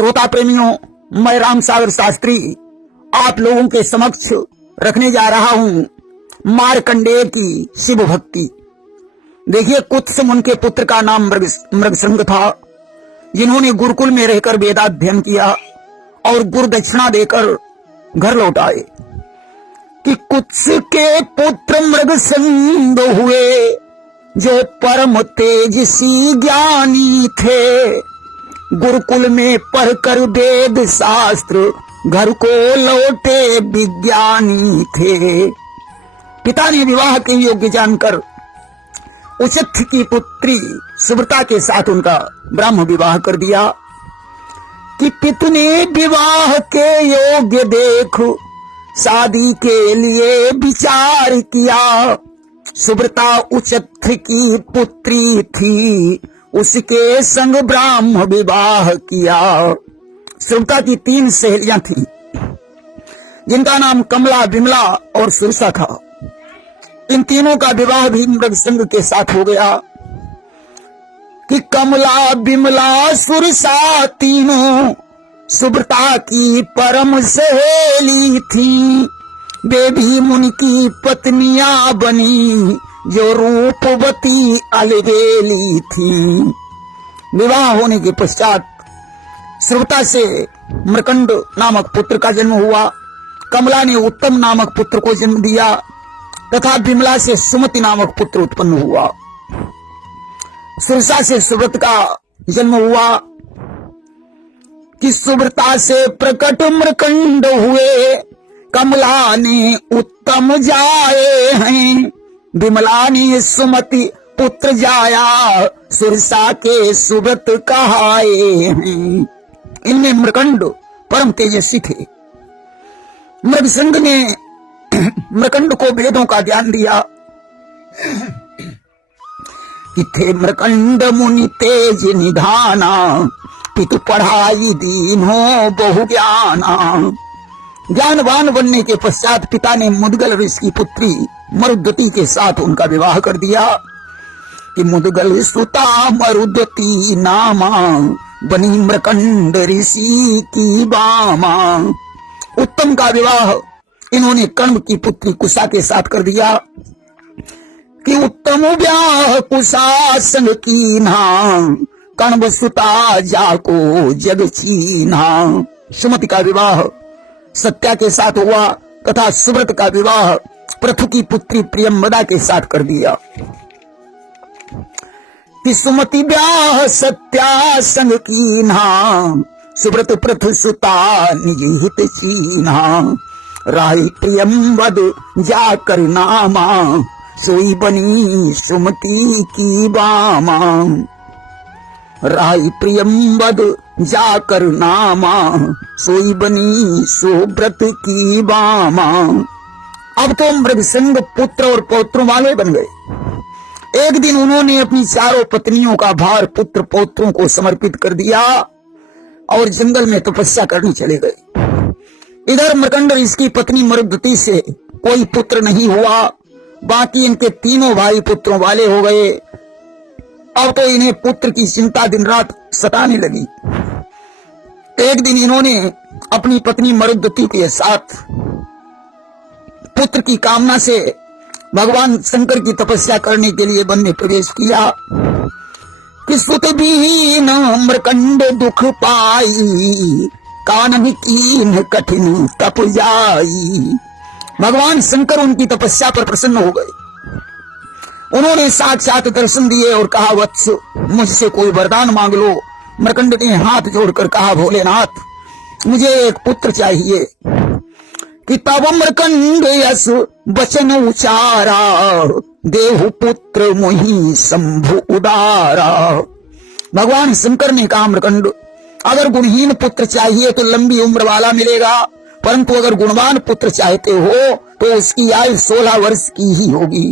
श्रोता प्रेमियों, मैं राम सागर शास्त्री आप लोगों के समक्ष रखने जा रहा हूं मार्कंडेय की शिव भक्ति। देखिए, कुत्स मुनि के पुत्र का नाम मृगसंग था, जिन्होंने गुरुकुल में रहकर वेदाध्ययन किया और गुरु दक्षिणा देकर घर लौट आए कि कुत्स के पुत्र मृगसंग हुए, जो परम तेजसी ज्ञानी थे। गुरुकुल में पढ़कर वेद शास्त्र घर को लौटे विज्ञानी थे। पिता ने विवाह के योग्य जानकर उचित की पुत्री सुव्रता के साथ उनका ब्रह्म विवाह कर दिया कि पिता ने विवाह के योग्य देख शादी के लिए विचार किया। सुव्रता उचित की पुत्री थी, उसके संग ब्रह्म विवाह किया। सुव्रता की 3 सहेलियां थीं, जिनका नाम कमला, विमला और सुरसा था। इन तीनों का विवाह भी मृगसंग के साथ हो गया कि कमला, विमला, सुरसा तीनों सुव्रता की परम सहेली थी। वे भी मुनि की पत्नियां बनी, जो रूपवती अलबेली थी। विवाह होने के पश्चात सुव्रता से मृकंड नामक पुत्र का जन्म हुआ। कमला ने उत्तम नामक पुत्र को जन्म दिया तथा विमला से सुमति नामक पुत्र उत्पन्न हुआ। सुरसा से सुव्रत का जन्म हुआ कि सुव्रता से प्रकट मृकंड हुए। कमला ने उत्तम जाए हैं, विमला ने सुमति पुत्र जाया, सुरसा के सुव्रत कहाए हैं। इनमें मृकंड परम तेजस्वी थे। मृगसंग ने मृकंड को वेदों का ज्ञान दिया कि थे मृकंड मुनि तेज निधाना, पितु पढ़ाई दीनो बहु ज्ञाना। ज्ञानवान बनने के पश्चात पिता ने मुदगल ऋषि की पुत्री मरुद्वती के साथ उनका विवाह कर दिया कि मुदगल सुता मरुद्वती नामा, बनी मृकंड ऋषि की बामा। उत्तम का विवाह इन्होंने कण्व की पुत्री कुशा के साथ कर दिया कि उत्तम ब्याह कुशा संग कीन्हा, कण्व सुता जाको जग चीन्हा। सुमति का विवाह सत्या के साथ हुआ तथा सुव्रत का विवाह पृथु की पुत्री प्रियंवदा के साथ कर दिया कि सुमति ब्याह सत्या संग कीन्हा, सुव्रत पृथु सुता निज हित चीन्हा। राही प्रियंवद जाकर नामा, सोई बनी सुमति की बामा। राही प्रियंवद जाकर नामा, सोई बनी सुव्रत की बामा। अब तो मृगसंग पुत्र और पौत्रों वाले बन गए। एक दिन उन्होंने अपनी चारों पत्नियों का भार पुत्र पौत्रों को समर्पित कर दिया और जंगल में तपस्या करने चले गए। इधर मृकंड ऋषि की पत्नी मरुद्वती से कोई पुत्र नहीं हुआ। बाकी इनके तीनों भाई पुत्रों वाले हो गए। अब तो इन्हें पुत्र की चिंता दिन रात सताने लगी। एक दिन इन्होंने अपनी पत्नी मरुद्वती के साथ पुत्र की कामना से भगवान शंकर की तपस्या करने के लिए वन में प्रवेश किया कि सुत बीन मृकंड दुख पाई, कानन कीन कठिन तप जाई। भगवान शंकर उनकी तपस्या पर प्रसन्न हो गए। उन्होंने साक्षात दर्शन दिए और कहा, वत्स मुझसे कोई वरदान मांग लो। मृकंड ने हाथ जोड़कर कहा, भोलेनाथ मुझे एक पुत्र चाहिए। कि तब मृकंड यस वचन उचारा, देहु पुत्र मोहि शंभु उदारा। भगवान शंकर ने कहा, मृकंड अगर गुणहीन पुत्र चाहिए तो लंबी उम्र वाला मिलेगा, परंतु अगर गुणवान पुत्र चाहते हो तो उसकी आयु 16 वर्ष की ही होगी।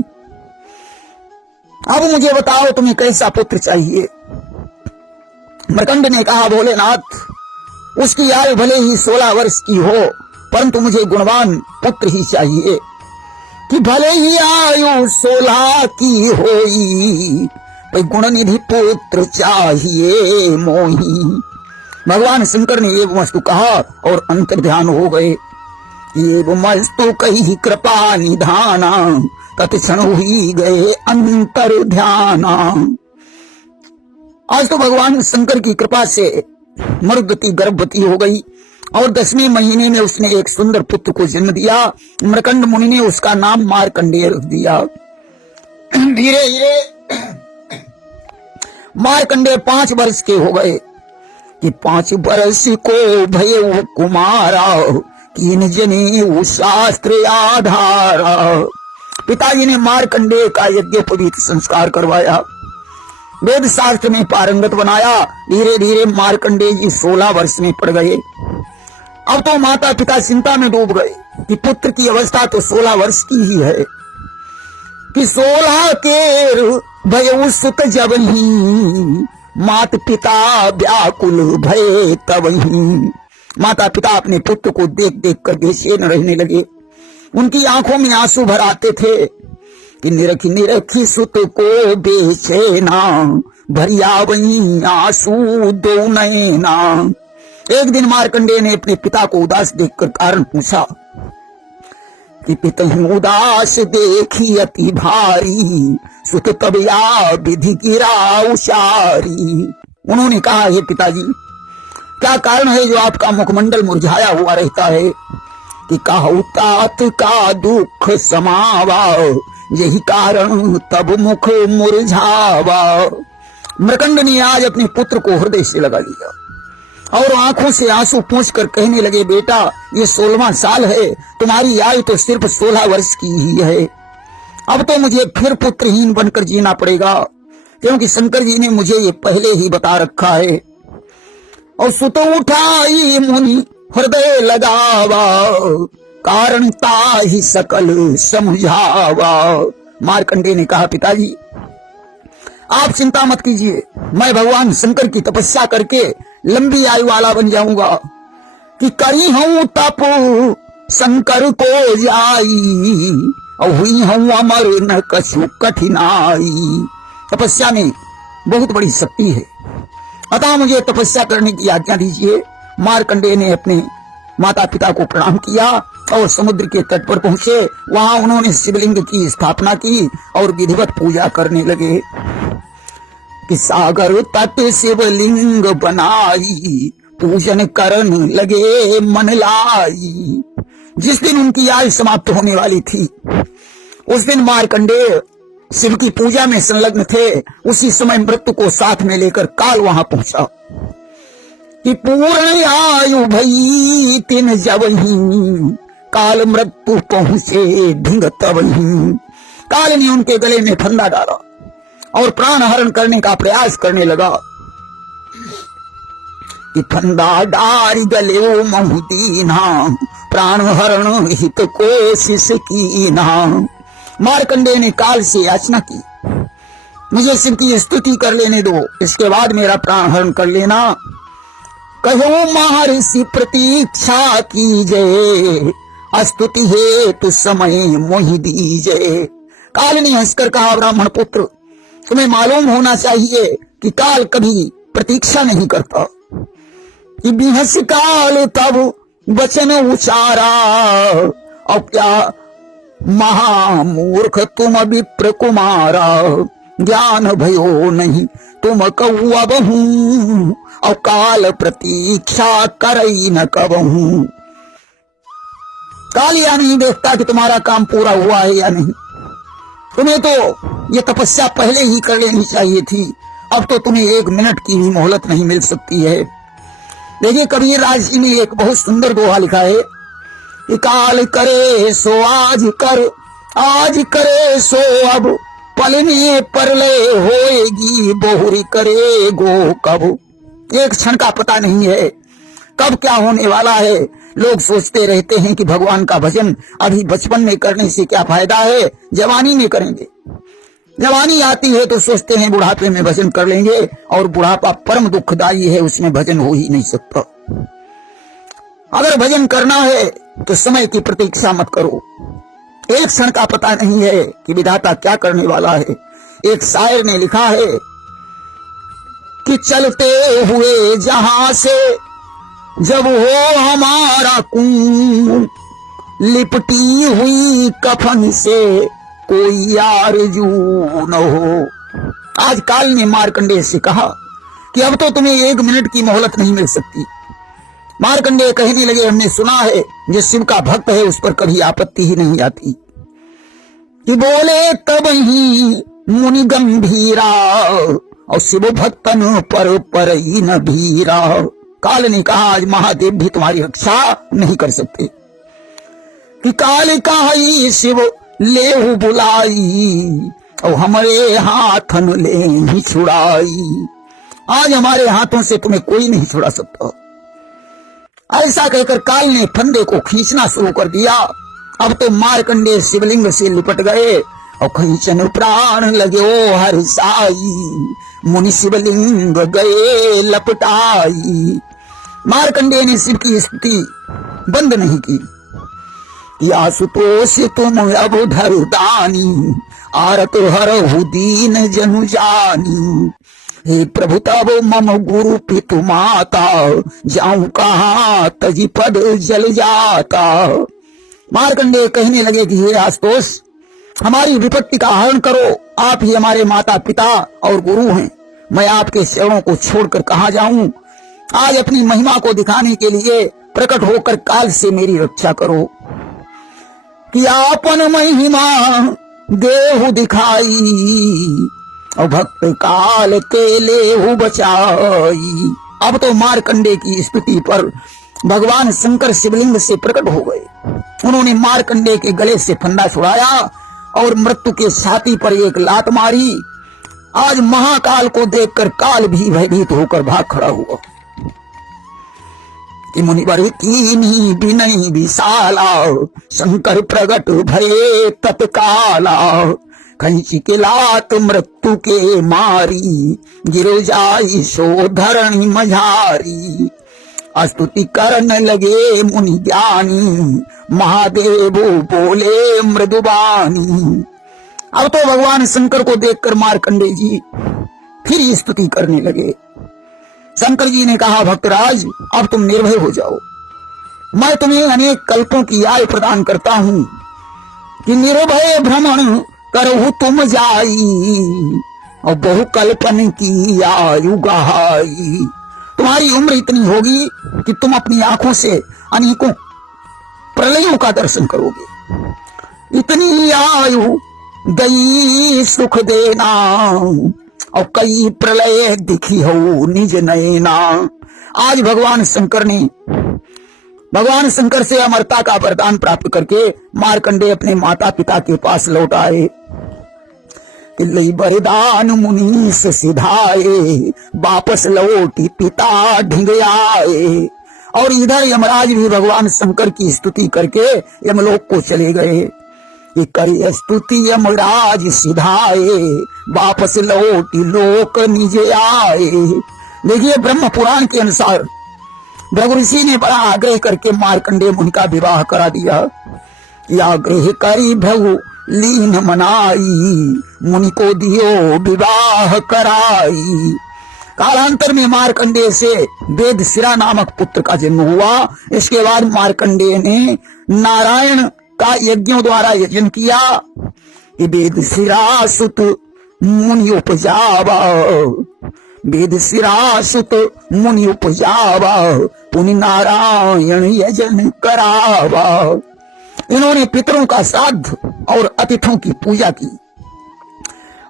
अब मुझे बताओ तुम्हें कैसा पुत्र चाहिए। मृकंड ने कहा, भोलेनाथ उसकी आयु भले ही 16 वर्ष की हो, परंतु मुझे गुणवान पुत्र ही चाहिए। कि भले ही आयु 16 की होई, गुण निधि पुत्र चाहिए मोही। भगवान शंकर ने एवं वस्तु कहा और अंतर ध्यान हो गए। एवं वस्तु कही कृपा निधाना तत्क्षण हुई गए अंतर ध्याना। आज तो भगवान शंकर की कृपा से मरुदती गर्भवती हो गई और 10वें महीने में उसने एक सुंदर पुत्र को जन्म दिया। मृकंड मुनि ने उसका नाम मार्कंडेय रख दिया। धीरे धीरे मार्कंडेय 5 वर्ष के हो गए कि 5 वर्ष को भय कुमारा किन जने शास्त्र आधारा। पिताजी ने मार्कंडेय का यज्ञोपवीत संस्कार करवाया, वेद शास्त्र में पारंगत बनाया। धीरे धीरे मार्कंडेय जी 16 वर्ष में पड़ गए। अब तो माता पिता चिंता में डूब गए कि पुत्र की अवस्था तो 16 वर्ष की ही है कि 16 के भय सुत जब ही मात पिता व्याकुल भय तब ही। माता पिता अपने पुत्र को देख देख कर बेचैन रहने लगे। उनकी आंखों में आंसू भर आते थे कि निरखी निरखी सुत को बेचैना भरिया वही आंसू दो नैना। एक दिन मार्कंडेय ने अपने पिता को उदास देखकर कारण पूछा कि पितहु उदास देखी अति भारी सुत तब या विधि गिरा उचारी। उन्होंने कहा, हे पिताजी, क्या कारण है जो आपका मुखमंडल मुरझाया हुआ रहता है? कि कहु तात का दुख समावा यही कारण तब मुख मुरझावा। मृकंड ने आज अपने पुत्र को हृदय से लगा लिया और आंखों से आंसू पोंछ कर कहने लगे, बेटा, ये 16वां साल है, तुम्हारी आयु तो सिर्फ 16 वर्ष की ही है। अब तो मुझे फिर पुत्रहीन बनकर जीना पड़ेगा, क्योंकि शंकर जी ने मुझे ये पहले ही बता रखा है। और सुत उठाई मुनि हृदय लगावा कारण ताहि सकल समझावा। मार्कंडेय ने कहा, पिताजी, आप चिंता मत कीजिए, मैं भगवान शंकर की तपस्या करके लंबी आयु वाला बन जाऊंगा कि करी हूं तप शंकर को जाई और हुई हूं अमर न कछु कठिनाई। तपस्या में बहुत बड़ी शक्ति है, अतः मुझे तपस्या करने की आज्ञा दीजिए। मार्कंडेय ने अपने माता पिता को प्रणाम किया और समुद्र के तट पर पहुंचे। वहां उन्होंने शिवलिंग की स्थापना की और विधिवत पूजा करने लगे कि सागर तट शिवलिंग बनाई पूजन करन लगे मन लाई। जिस दिन उनकी आयु समाप्त होने वाली थी उस दिन मार्कंडेय शिव की पूजा में संलग्न थे। उसी समय मृत्यु को साथ में लेकर काल वहां पहुंचा कि पूर्ण आयु भई तिन जबही काल मृत्यु पहुंचे ढिंग तबही। काल ने उनके गले में फंदा डाला और प्राण हरण करने का प्रयास करने लगा कि फंदा डार गले महुदीना प्राण हरण हित कोशिश की ना। मार्कंडेय ने काल से याचना की, मुझे शिव की स्तुति कर लेने दो, इसके बाद मेरा प्राण हरण कर लेना। कहो महर्षि प्रतीक्षा कीजिए स्तुति हेतु समय मोहि दीजिए। काल ने हंसकर कहा, ब्राह्मण पुत्र, तुम्हें मालूम होना चाहिए कि काल कभी प्रतीक्षा नहीं करता। कि बिहस काल तब वचन उचारा और क्या महामूर्ख तुम विप्र कुमारा। ज्ञान भयो नहीं तुम कौआ बहू और काल प्रतीक्षा करई न कबहू। काल या नहीं देखता कि तुम्हारा काम पूरा हुआ है या नहीं। तुम्हें तो ये तपस्या पहले ही कर लेनी चाहिए थी, अब तो तुम्हें 1 मिनट की भी मोहलत नहीं मिल सकती है। देखिए, कबीर राज जी ने एक बहुत सुंदर दोहा लिखा है कि काल करे सो आज कर, आज करे सो अब, पलने परले होएगी बहुरी करे गो कब। एक क्षण का पता नहीं है कब क्या होने वाला है। लोग सोचते रहते हैं कि भगवान का भजन अभी बचपन में करने से क्या फायदा है, जवानी में करेंगे। जवानी आती है तो सोचते हैं बुढ़ापे में भजन कर लेंगे, और बुढ़ापा परम दुखदायी है, उसमें भजन हो ही नहीं सकता। अगर भजन करना है तो समय की प्रतीक्षा मत करो। एक क्षण का पता नहीं है कि विधाता क्या करने वाला है। एक शायर ने लिखा है कि चलते हुए जहां से जब हो हमारा कुंभ, लिपटी हुई कफन से कोई आरज़ू न हो। आज काल ने मार्कंडेय से कहा कि अब तो तुम्हें 1 मिनट की मोहलत नहीं मिल सकती। मार्कंडेय कहने लगे, हमने सुना है जो शिव का भक्त है उस पर कभी आपत्ति ही नहीं आती। कि बोले तब ही मुनि गंभीरा, और शिव भक्तन पर ही न भीरा। काल ने कहा, आज महादेव भी तुम्हारी रक्षा नहीं कर सकते। कि काल कहा शिव लेहु बुलाई, और हमारे हाथन ले ही छुड़ाई। आज हमारे हाथों से तुम्हें कोई नहीं छुड़ा सकता। ऐसा कहकर काल ने फंदे को खींचना शुरू कर दिया। अब तो मार्कंडेय शिवलिंग से लिपट गए और खींचन प्राण लगे ओ हर साई, मुनि शिवलिंग गए लपटाई। मार्कंडेय ने शिव की स्तुति बंद नहीं की। आशुतोष तुम अब धर दानी, आरत हरहु दीन जनु जानी। हे प्रभु तब मम गुरु पितु माता, जाऊं कहां तजी पद जल जाता। मार्कंडेय कहने लगे कि हे आशुतोष, हमारी विपत्ति का हरण करो। आप ही हमारे माता पिता और गुरु हैं। मैं आपके चरणों को छोड़कर कहां जाऊं। आज अपनी महिमा को दिखाने के लिए प्रकट होकर काल से मेरी रक्षा करो। कि आपन महिमा देहु दिखाई, और भक्त काल के लेहु बचाई। अब तो मार्कंडेय की स्तुति पर भगवान शंकर शिवलिंग से प्रकट हो गए। उन्होंने मार्कंडेय के गले से फंदा छुड़ाया और मृत्यु के छाती पर एक लात मारी। आज महाकाल को देखकर काल भी भयभीत होकर भाग खड़ा हुआ। कि मुनिवर कीनी विनय विशाला, शंकर प्रगट भये तत्काला। खंची के लात मृत्यु के मारी, गिरो जाई सो धरणी मझारी। स्तुति करने लगे मुनि ज्ञानी, महादेव बोले मृदुबानी। अब तो भगवान शंकर को देखकर मार्कंडेय जी फिर स्तुति करने लगे। शंकर जी ने कहा, भक्तराज अब तुम निर्भय हो जाओ। मैं तुम्हें अनेक कल्पों की आयु प्रदान करता हूं कि निर्भय भ्रमण करहु तुम जाई, और बहु कल्पन की आयु गहाई। तुम्हारी उम्र इतनी होगी कि तुम अपनी आंखों से अनेकों प्रलयों का दर्शन करोगे। इतनी आयु दई सुख देना, और कई प्रलय दिखी हो निज नयना। आज भगवान शंकर से अमरता का वरदान प्राप्त करके मार्कंडेय अपने माता पिता के पास लौट आए। लई वरदान मुनीस सिधाए, वापस लौटी पिता ढिंग आए। और इधर यमराज भी भगवान शंकर की स्तुति करके यमलोक को चले गए। करी स्तुति यमराज सिधाए, वापस लौटी लोक निज आए। देखिए, ब्रह्म पुराण के अनुसार भृगु ऋषि ने बड़ा आग्रह करके मार्कंडेय मुनि का विवाह करा दिया। आग्रह करी भृगु लीन मनाई, मुनि को दियो विवाह कराई। कालांतर में मार्कंडेय से वेदशिरा नामक पुत्र का जन्म हुआ। इसके बाद मार्कंडेय ने नारायण का यज्ञों द्वारा यजन किया। वेदशिरा सुत मुनि उपजावा, वेदशिरा सुत मुनि उपजावा, पुनि नारायण यजन करावा। इन्होंने पितरों का श्राद्ध और अतिथियों की पूजा की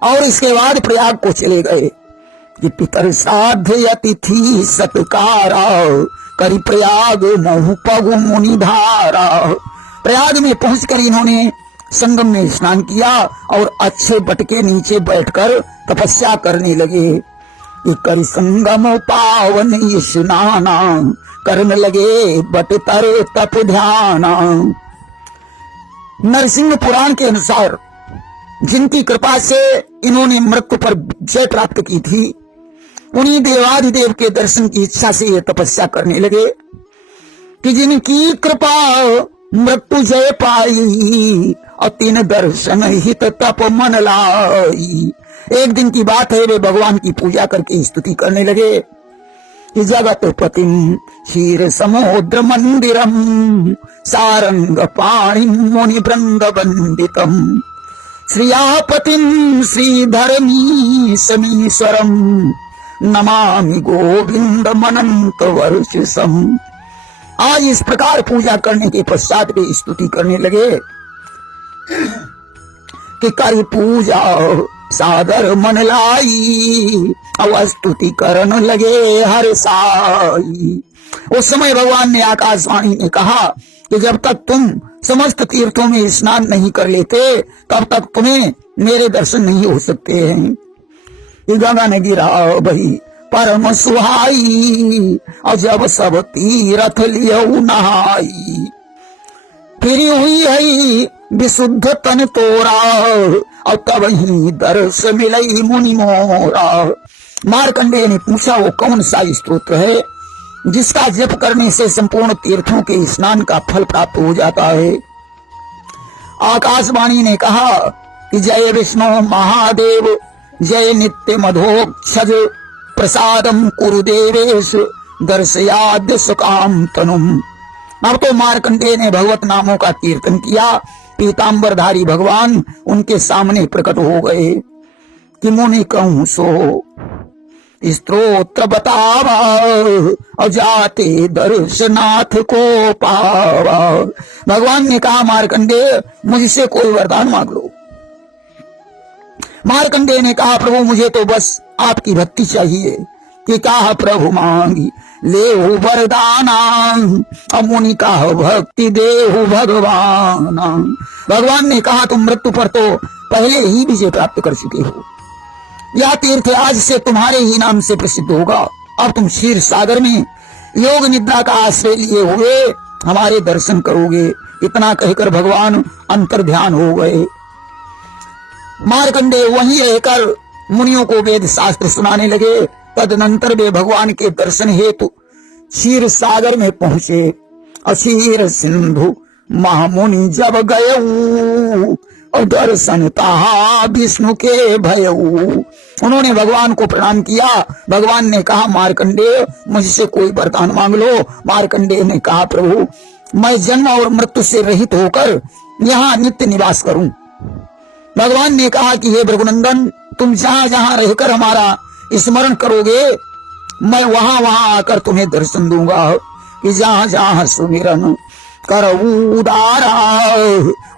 और इसके बाद प्रयाग को चले गए। कि पितर श्राद्ध अतिथि सत्कारा, करी प्रयाग महु पगु मुनि धारा। प्रयाग में पहुंचकर इन्होंने संगम में स्नान किया और अच्छे बट के नीचे बैठकर तपस्या करने लगे। कर संगम पावन स्नाना, करने लगे बट तर तप ध्याना। नरसिंह पुराण के अनुसार जिनकी कृपा से इन्होंने मृत्यु पर जय प्राप्त की थी, उन्हीं देवाधिदेव के दर्शन की इच्छा से ये तपस्या करने लगे। कि जिनकी कृपा मृत्यु जय पाई, और तीन दर्शन हित तप मन लाई। एक दिन की बात है, वे भगवान की पूजा करके स्तुति करने लगे कि जगत पतिम क्षीर समुद्र मंदिरम सारंग पाणी मुनि वृंद वंदितम श्रियापतिम श्रीधरमी समीश्वरम नमामि गोविंद मनंत वर्षसम। आज इस प्रकार पूजा करने के पश्चात वे स्तुति करने लगे कि कर पूजा सादर मन लाई, अवस्तुति करन लगे हर साई। उस समय भगवान ने आकाशवाणी में कहा कि जब तक तुम समस्त तीर्थों में स्नान नहीं कर लेते तब तक तुम्हें मेरे दर्शन नहीं हो सकते हैं। गगन गिरा बही परम सुहाई, और जब सब तीर्थ लियऊ नहाई, फिर हुई है विशुद्ध तन तोरा, और तब ही दर्श मिलई मुनि मोरा। मार्कंडेय ने पूछा, वो कौन सा स्तोत्र है जिसका जप करने से संपूर्ण तीर्थों के स्नान का फल प्राप्त हो जाता है? आकाशवाणी ने कहा कि जय विष्णु महादेव, जय नित्य मधोक्षज प्रसादम कुरुदेवेश दर्शयाद्य सुकाम तनुम। अब तो मार्कंडेय ने भगवत नामों का कीर्तन किया। पीतांबरधारी भगवान उनके सामने प्रकट हो गए कि मुनि कहूं सो स्तोत्र बतावा, और जाते दर्शनाथ को पावा। भगवान ने कहा, मार्कंडेय मुझसे कोई वरदान मांग लो। मार्कंडेय ने कहा, प्रभु मुझे तो बस आपकी भक्ति चाहिए। कि कहा, प्रभु मांगी लेहु वरदाना, मुनि कहा भक्ति देहु भगवान। भगवान ने कहा, तुम मृत्यु पर तो पहले ही विजय प्राप्त कर चुके हो। यह तीर्थ आज से तुम्हारे ही नाम से प्रसिद्ध होगा। अब तुम क्षीर सागर में योग निद्रा का आश्रय लिए हुए हमारे दर्शन करोगे। इतना कहकर भगवान अंतर ध्यान हो गए। मार्कंडेय वहीं रहकर मुनियों को वेद शास्त्र सुनाने लगे। तदनंतर वे भगवान के दर्शन हेतु क्षीर सागर में पहुंचे। अक्षीर सिंधु महामुनि जब गए, और दर्शन ताहा विष्णु के भयऊ। उन्होंने भगवान को प्रणाम किया। भगवान ने कहा, मार्कंडेय मुझसे कोई वरदान मांग लो। मार्कंडेय ने कहा, प्रभु मैं जन्म और मृत्यु से रहित होकर यहाँ नित्य निवास करूं। भगवान ने कहा कि हे भृगुनंदन, तुम जहां जहां रहकर हमारा स्मरण करोगे मैं वहां वहां आकर तुम्हें दर्शन दूंगा। कि जहां जहां सुमिरन करऊ उदारा,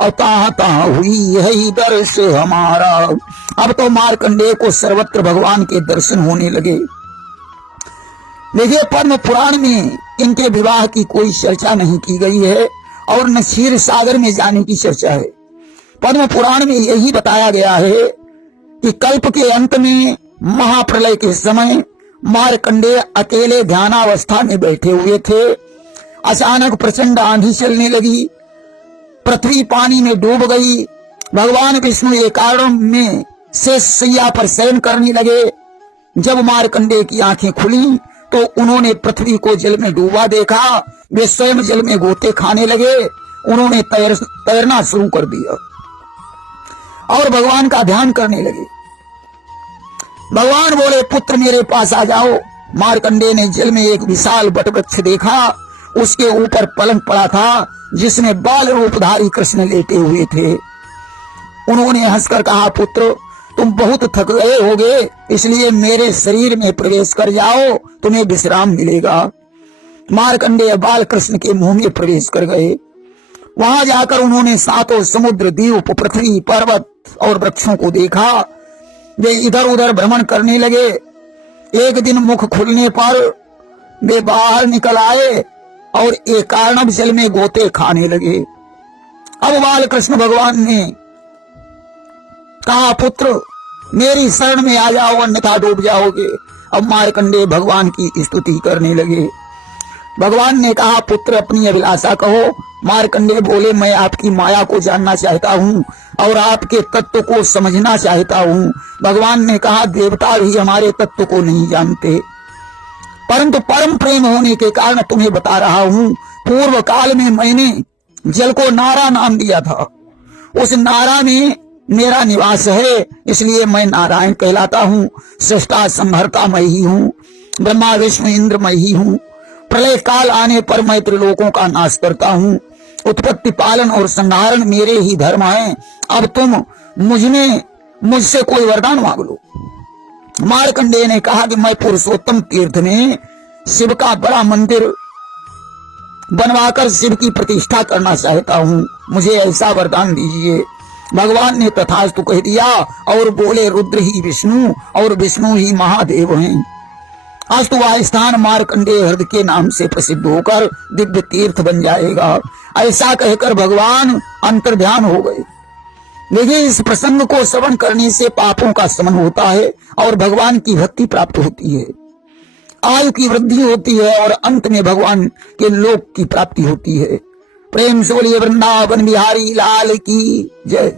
और तहां तहां हुई है दर्श हमारा। अब तो मार्कंडेय को सर्वत्र भगवान के दर्शन होने लगे। देखिए, पद्म पुराण में इनके विवाह की कोई चर्चा नहीं की गई है और न क्षीर सागर में जाने की चर्चा है। पद्म पुराण में यही बताया गया है कि कल्प के अंत में महाप्रलय के समय मार्कंडेय अकेले ध्यानावस्था में बैठे हुए थे। अचानक प्रचंड आंधी चलने लगी, पृथ्वी पानी में डूब गई। भगवान विष्णु एक कारण में शेष शैया पर शयन करने लगे। जब मार्कंडेय की आंखें खुली तो उन्होंने पृथ्वी को जल में डूबा देखा। वे स्वयं जल में गोते खाने लगे। उन्होंने तैरना शुरू कर दिया और भगवान का ध्यान करने लगे। भगवान बोले, पुत्र मेरे पास आ जाओ। मार्कंडेय ने जल में एक विशाल वटवृक्ष देखा। उसके ऊपर पलंग पड़ा था जिसमें बाल रूपधारी कृष्ण लेटे हुए थे। उन्होंने हंसकर कहा, पुत्र तुम बहुत थक गए होगे, इसलिए मेरे शरीर में प्रवेश कर जाओ, तुम्हें विश्राम मिलेगा। मार्कंडेय बाल कृष्ण के मुंह में प्रवेश कर गए। वहां जाकर उन्होंने सातों समुद्र, द्वीप, पृथ्वी, पर्वत और वृक्षों को देखा। वे इधर उधर भ्रमण करने लगे। एक दिन मुख खुलने पर वे बाहर निकल आए और एकार्णव जल में गोते खाने लगे। अब बाल कृष्ण भगवान ने कहा, पुत्र मेरी शरण में आ जाओ, अन्यथा डूब जाओगे। अब मार्कंडेय भगवान की स्तुति करने लगे। भगवान ने कहा, पुत्र अपनी अभिलाषा कहो। मार्कंडेय बोले, मैं आपकी माया को जानना चाहता हूँ और आपके तत्व को समझना चाहता हूँ। भगवान ने कहा, देवता भी हमारे तत्व को नहीं जानते, परंतु परम प्रेम होने के कारण तुम्हें बता रहा हूँ। पूर्व काल में मैंने जल को नारा नाम दिया था। उस नारा में मेरा निवास है, इसलिए मैं नारायण कहलाता हूँ। सृष्टा संहर्ता मैं ही हूँ, ब्रह्मा विष्णु इंद्र मैं ही हूँ। प्रलय काल आने पर मैं त्रिलोकों का नाश करता हूँ। उत्पत्ति पालन और संहारण मेरे ही धर्म है। अब तुम मुझसे कोई वरदान मांग लो। मार्कंडेय ने कहा कि मैं पुरुषोत्तम तीर्थ में शिव का बड़ा मंदिर बनवाकर शिव की प्रतिष्ठा करना चाहता हूँ, मुझे ऐसा वरदान दीजिए। भगवान ने तथास्तु कह दिया और बोले, रुद्र ही विष्णु और विष्णु ही महादेव हैं। अस्तु वह स्थान मार्कंडेय हृदय के नाम से प्रसिद्ध होकर दिव्य तीर्थ बन जाएगा। ऐसा कहकर भगवान अंतर्ध्यान हो गए। देखिए, इस प्रसंग को श्रवण करने से पापों का शमन होता है और भगवान की भक्ति प्राप्त होती है, आयु की वृद्धि होती है और अंत में भगवान के लोक की प्राप्ति होती है। प्रेम से बोलिए वृंदावन बिहारी लाल की जय।